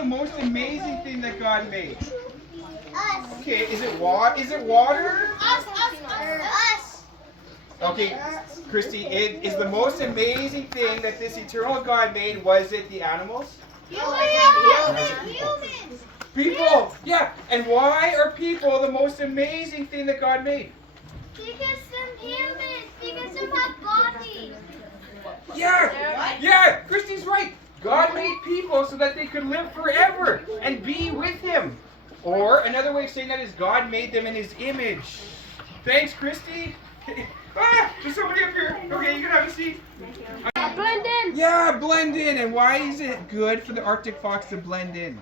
the most amazing thing that God made? Us. Okay, is it water? Is it water? Us. Okay, Christy, is the most amazing thing that this eternal God made, was it the animals? Humans. People! Yeah, and why are people the most amazing thing that God made? Because some humans. Because some have bodies. Yeah, Christy's right. God made people so that they could live forever and be with Him. Or another way of saying that is God made them in His image. Thanks, Christy. There's somebody up here. Okay, you can have a seat. Blend in. Yeah, blend in. And why is it good for the Arctic fox to blend in?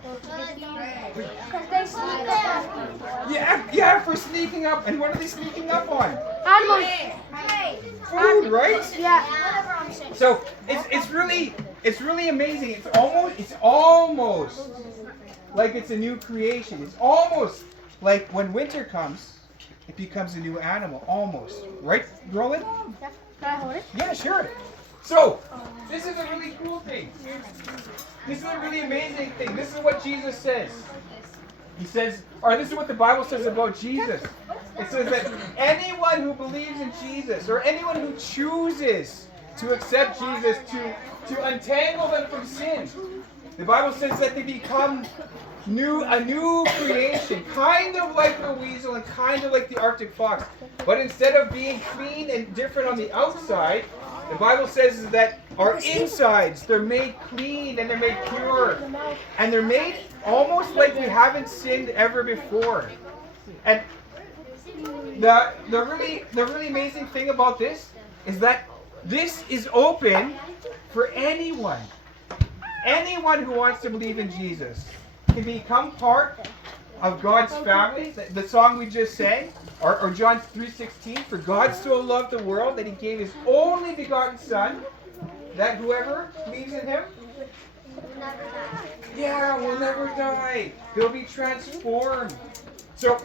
Because they sneak up. Yeah, for sneaking up. And what are they sneaking up on? Animals. Food, right? Yeah. So it's really amazing. It's almost like it's a new creation. It's almost like when winter comes, it becomes a new animal. Almost, right, Roland? Can I hold it? Yeah, sure. So this is a really cool thing. This is a really amazing thing. This is what Jesus says. He says, or this is what the Bible says about Jesus. It says that anyone who believes in Jesus, or anyone who chooses to accept Jesus, to untangle them from sin, the Bible says that they become a new creation, kind of like the weasel and kind of like the Arctic fox. But instead of being clean and different on the outside, the Bible says that our insides, they're made clean and they're made pure. And they're made almost like we haven't sinned ever before. And the really amazing thing about this is that this is open for anyone. Anyone who wants to believe in Jesus can become part of God's family. The song we just sang, or John 3:16, for God so loved the world that He gave His only begotten Son, that whoever believes in Him, will never die. He'll be transformed. So,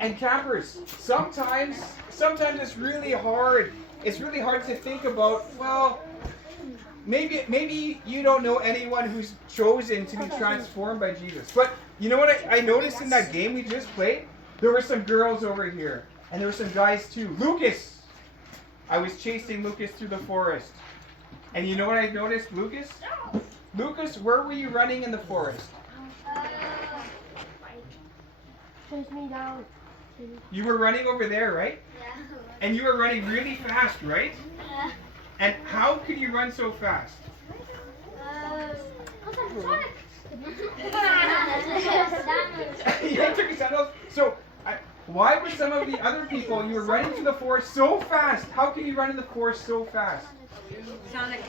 and campers, sometimes it's really hard. It's really hard to think about, well, maybe you don't know anyone who's chosen to be transformed by Jesus. But you know what I noticed in that game we just played? There were some girls over here. And there were some guys too. Lucas! I was chasing Lucas through the forest. And you know what I noticed, Lucas? Lucas, where were you running in the forest? Chase me down. You were running over there, right? Yeah. And you were running really fast, right? Yeah. And how could you run so fast? You took your sandals. So, why were some of the other people, you were running through the forest so fast? How can you run in the forest so fast? Sonic.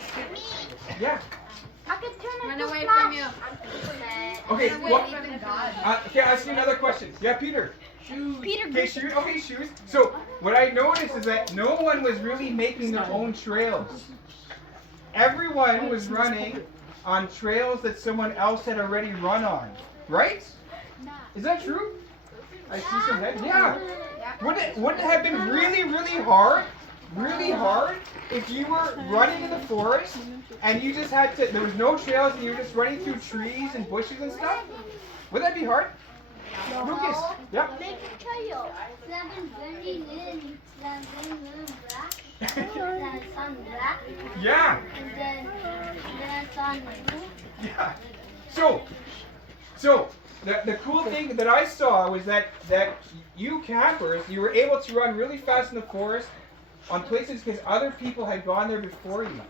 Yeah. I can turn Run it away to from you. Okay, Away from God. okay, I'll ask you another question. Yeah, Peter. Peter. Okay, shoes. Okay, shoes. So, what I noticed is that no one was really making their own trails. Everyone was running on trails that someone else had already run on. Right? Is that true? I see some heads. Yeah. Wouldn't it have been really hard if you were running in the forest and you just had to, there was no trails and you were just running through trees and bushes and stuff? Would that be hard? Lucas, yeah. Make a trail. Yeah. And then sun blue. Yeah. So the cool thing that I saw was that you campers, you were able to run really fast in the forest on places because other people had gone there before you.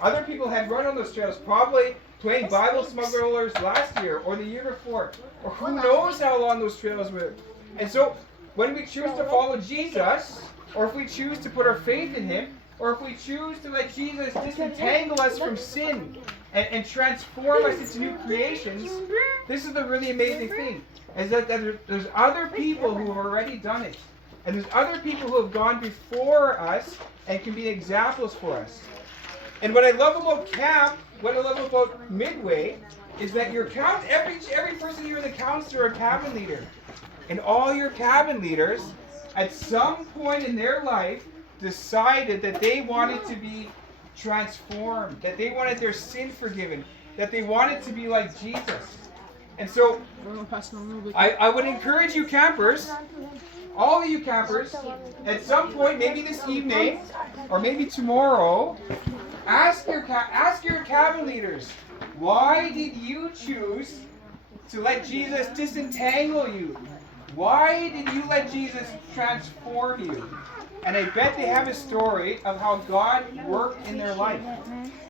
Other people had run on those trails, probably playing Bible smugglers last year or the year before, or who knows how long those trails were. And so when we choose to follow Jesus, or if we choose to put our faith in Him, or if we choose to let Jesus disentangle us from sin and transform us into new creations, this is the really amazing thing, is that there's other people who have already done it. And there's other people who have gone before us and can be examples for us. And what I love about camp, what I love about Midway, is that your count, every person here in the counselor or cabin leader. And all your cabin leaders, at some point in their life, decided that they wanted to be transformed, that they wanted their sin forgiven, that they wanted to be like Jesus. And so I would encourage you campers, all of you campers, at some point, maybe this evening or maybe tomorrow, ask your cabin leaders, why did you choose to let Jesus disentangle you? Why did you let Jesus transform you? And I bet they have a story of how God worked in their life.